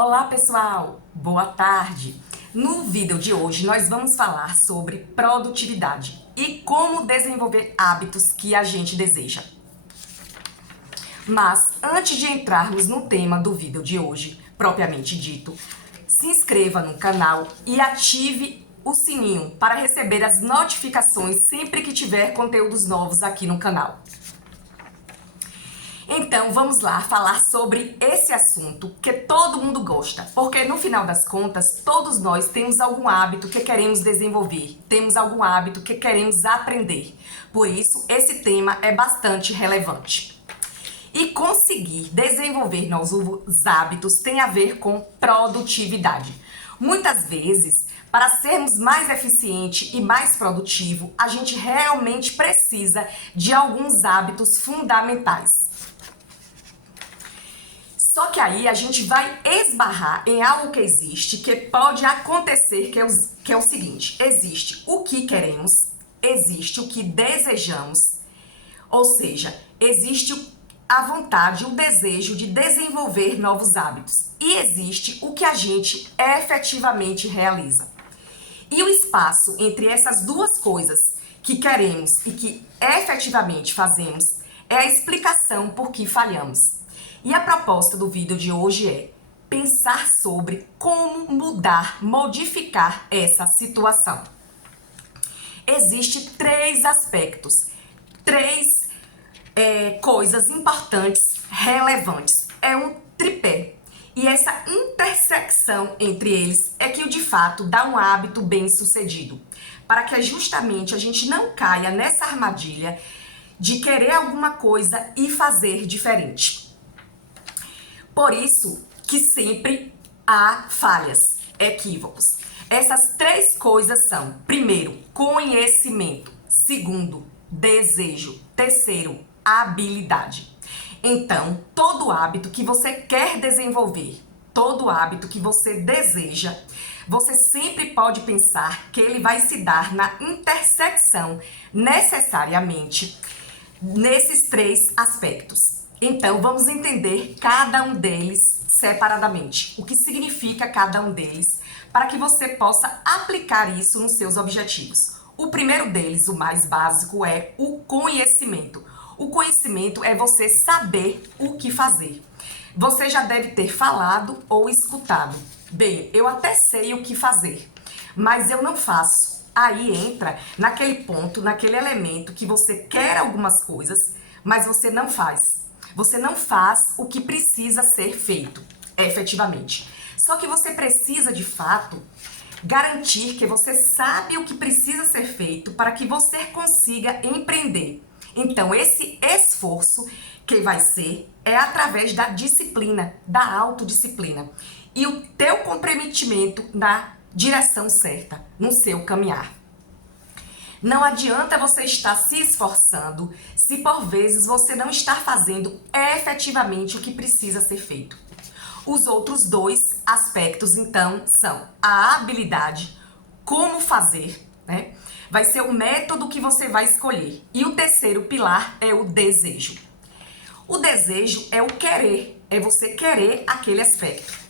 Olá pessoal, boa tarde! No vídeo de hoje nós vamos falar sobre produtividade e como desenvolver hábitos que a gente deseja. Mas antes de entrarmos no tema do vídeo de hoje, propriamente dito, se inscreva no canal e ative o sininho para receber as notificações sempre que tiver conteúdos novos aqui no canal. Então vamos lá falar sobre esse assunto que todo mundo gosta, porque no final das contas todos nós temos algum hábito que queremos desenvolver, temos algum hábito que queremos aprender. Por isso esse tema é bastante relevante. E conseguir desenvolver novos hábitos tem a ver com produtividade. Muitas vezes, para sermos mais eficiente e mais produtivo, a gente realmente precisa de alguns hábitos fundamentais. Só que aí a gente vai esbarrar em algo que existe, que pode acontecer, que é o seguinte: existe o que queremos, existe o que desejamos, ou seja, existe a vontade, o desejo de desenvolver novos hábitos, e existe o que a gente efetivamente realiza. E o espaço entre essas duas coisas que queremos e que efetivamente fazemos é a explicação por que falhamos. E a proposta do vídeo de hoje é pensar sobre como mudar, modificar essa situação. Existem três aspectos, três coisas importantes, relevantes. É um tripé. E essa intersecção entre eles é que de fato dá um hábito bem sucedido. Para que justamente a gente não caia nessa armadilha de querer alguma coisa e fazer diferente. Por isso que sempre há falhas, equívocos. Essas três coisas são: primeiro, conhecimento; segundo, desejo; terceiro, habilidade. Então, todo hábito que você quer desenvolver, todo hábito que você deseja, você sempre pode pensar que ele vai se dar na intersecção necessariamente nesses três aspectos. Então, vamos entender cada um deles separadamente. O que significa cada um deles, para que você possa aplicar isso nos seus objetivos. O primeiro deles, o mais básico, é o conhecimento. O conhecimento é você saber o que fazer. Você já deve ter falado ou escutado: bem, eu até sei o que fazer, mas eu não faço. Aí entra naquele ponto, naquele elemento que você quer algumas coisas, mas você não faz. Você não faz o que precisa ser feito, efetivamente. Só que você precisa, de fato, garantir que você sabe o que precisa ser feito para que você consiga empreender. Então, esse esforço que vai ser é através da disciplina, da autodisciplina e o teu comprometimento na direção certa, no seu caminhar. Não adianta você estar se esforçando se por vezes você não está fazendo efetivamente o que precisa ser feito. Os outros dois aspectos, então, são a habilidade, como fazer, né? Vai ser o método que você vai escolher. E o terceiro pilar é o desejo. O desejo é o querer, é você querer aquele aspecto.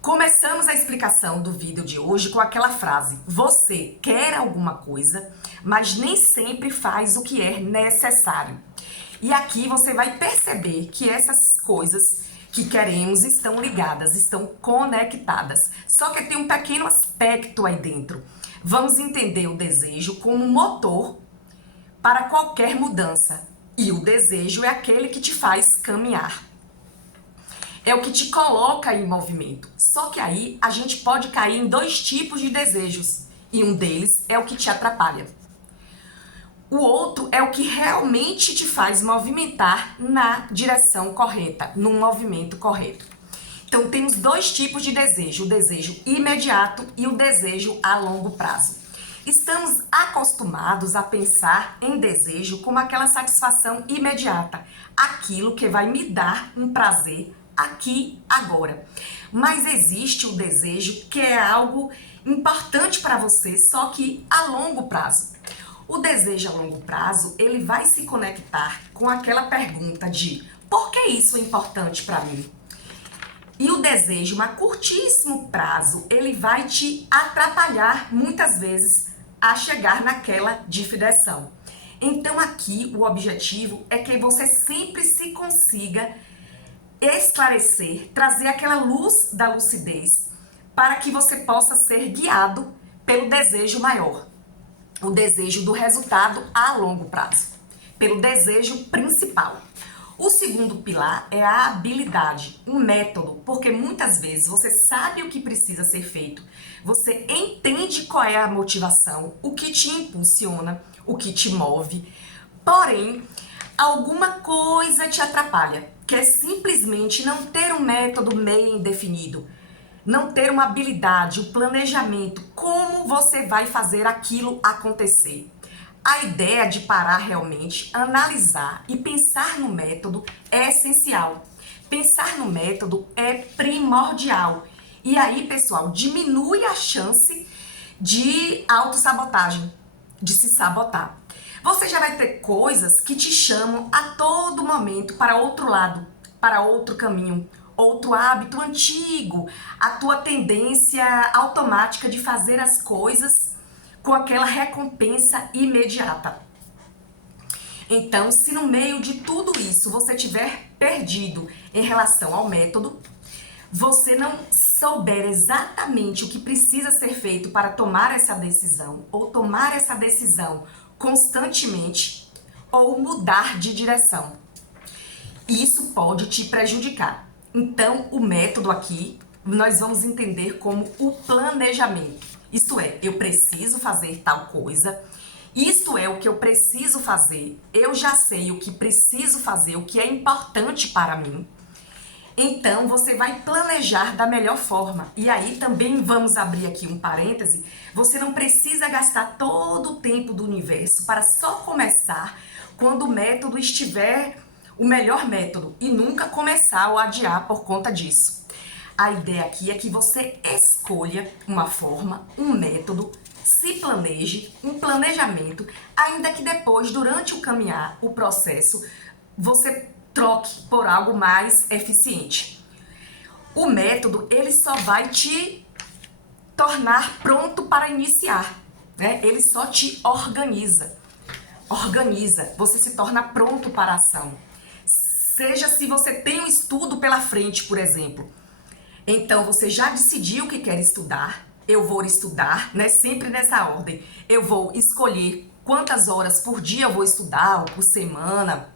Começamos a explicação do vídeo de hoje com aquela frase: você quer alguma coisa, mas nem sempre faz o que é necessário. E aqui você vai perceber que essas coisas que queremos estão ligadas, estão conectadas. Só que tem um pequeno aspecto aí dentro. Vamos entender o desejo como motor para qualquer mudança. E o desejo é aquele que te faz caminhar. É o que te coloca em movimento. Só que aí a gente pode cair em dois tipos de desejos. E um deles é o que te atrapalha. O outro é o que realmente te faz movimentar na direção correta, num movimento correto. Então temos dois tipos de desejo: o desejo imediato e o desejo a longo prazo. Estamos acostumados a pensar em desejo como aquela satisfação imediata, aquilo que vai me dar um prazer aqui, agora. Mas existe o desejo que é algo importante para você, só que a longo prazo. O desejo a longo prazo, ele vai se conectar com aquela pergunta de: por que isso é importante para mim? E o desejo, a curtíssimo prazo, ele vai te atrapalhar muitas vezes a chegar naquela definição. Então aqui o objetivo é que você sempre se consiga esclarecer, trazer aquela luz da lucidez para que você possa ser guiado pelo desejo maior, o desejo do resultado a longo prazo, pelo desejo principal. O segundo pilar é a habilidade, um método, porque muitas vezes você sabe o que precisa ser feito, você entende qual é a motivação, o que te impulsiona, o que te move, porém, alguma coisa te atrapalha, que é simplesmente não ter um método bem definido, não ter uma habilidade, um planejamento, como você vai fazer aquilo acontecer. A ideia de parar realmente, analisar e pensar no método é essencial. Pensar no método é primordial. E aí, pessoal, diminui a chance de autossabotagem, de se sabotar. Você já vai ter coisas que te chamam a todo momento para outro lado, para outro caminho, outro hábito antigo, a tua tendência automática de fazer as coisas com aquela recompensa imediata. Então, se no meio de tudo isso você tiver perdido em relação ao método, você não souber exatamente o que precisa ser feito para tomar essa decisão, ou tomar essa decisão constantemente, ou mudar de direção, isso pode te prejudicar. Então, o método aqui, nós vamos entender como o planejamento. Isto é, eu preciso fazer tal coisa, isto é o que eu preciso fazer, eu já sei o que preciso fazer, o que é importante para mim. Então, você vai planejar da melhor forma. E aí também vamos abrir aqui um parêntese, você não precisa gastar todo o tempo do universo para só começar quando o método estiver o melhor método e nunca começar ou adiar por conta disso. A ideia aqui é que você escolha uma forma, um método, se planeje, um planejamento, ainda que depois, durante o caminhar, o processo, você troque por algo mais eficiente. O método, ele só vai te tornar pronto para iniciar, né? Ele só te organiza. Você se torna pronto para a ação. Seja se você tem um estudo pela frente, por exemplo. Então, você já decidiu que quer estudar, eu vou estudar, né? Sempre nessa ordem. Eu vou escolher quantas horas por dia eu vou estudar, ou por semana,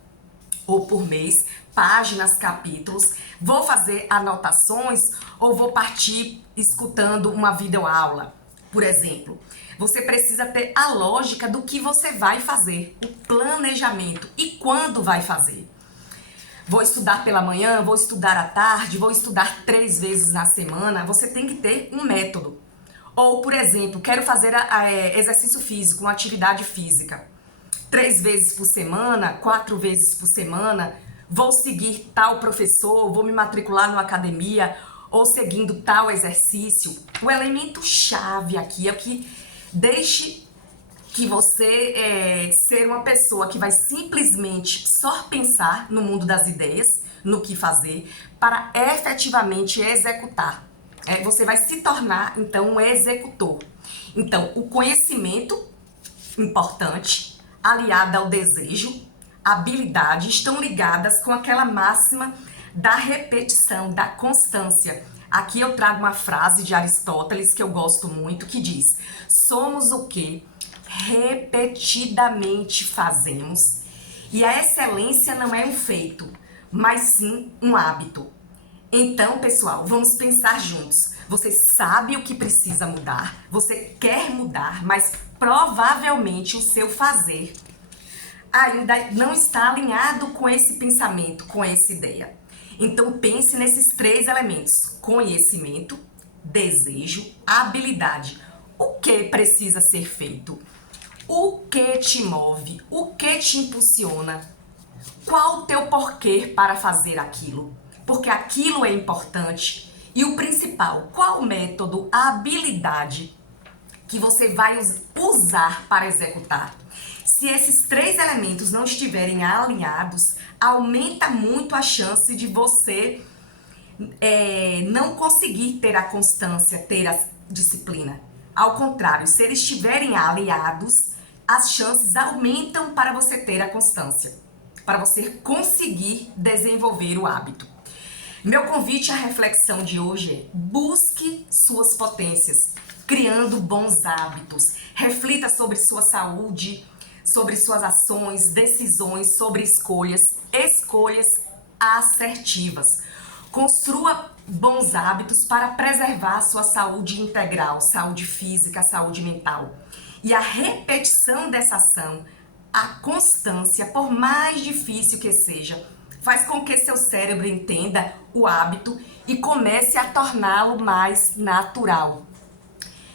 ou por mês, páginas, capítulos. Vou fazer anotações ou vou partir escutando uma videoaula, por exemplo. Você precisa ter a lógica do que você vai fazer, o planejamento e quando vai fazer. Vou estudar pela manhã, vou estudar à tarde, vou estudar 3 vezes na semana. Você tem que ter um método. Ou, por exemplo, quero fazer exercício físico, uma atividade física. 3 vezes por semana, 4 vezes por semana. Vou seguir tal professor, vou me matricular numa academia ou seguindo tal exercício. O elemento chave aqui é o que deixe que você ser uma pessoa que vai simplesmente só pensar no mundo das ideias, no que fazer, para efetivamente executar. Você vai se tornar, então, um executor. Então, o conhecimento, importante, aliado ao desejo, habilidade, estão ligadas com aquela máxima da repetição, da constância. Aqui eu trago uma frase de Aristóteles que eu gosto muito, que diz: somos o que repetidamente fazemos, e a excelência não é um feito, mas sim um hábito. Então, pessoal, vamos pensar juntos. Você sabe o que precisa mudar, você quer mudar, mas provavelmente o seu fazer ainda não está alinhado com esse pensamento, com essa ideia. Então, pense nesses 3 elementos: conhecimento, desejo, habilidade. O que precisa ser feito? O que te move? O que te impulsiona? Qual o teu porquê para fazer aquilo? Porque aquilo é importante. E o principal, qual o método, a habilidade que você vai usar para executar? Se esses 3 elementos não estiverem alinhados, aumenta muito a chance de você não conseguir ter a constância, ter a disciplina. Ao contrário, se eles estiverem aliados, as chances aumentam para você ter a constância, para você conseguir desenvolver o hábito. Meu convite à reflexão de hoje é: busque suas potências, criando bons hábitos. Reflita sobre sua saúde, sobre suas ações, decisões, sobre escolhas assertivas. Construa bons hábitos para preservar sua saúde integral, saúde física, saúde mental. E a repetição dessa ação, a constância, por mais difícil que seja, faz com que seu cérebro entenda o hábito e comece a torná-lo mais natural.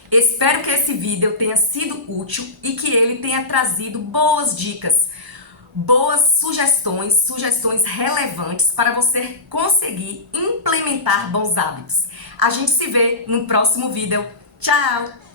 Espero que esse vídeo tenha sido útil e que ele tenha trazido boas dicas, boas sugestões relevantes para você conseguir implementar bons hábitos. A gente se vê no próximo vídeo. Tchau!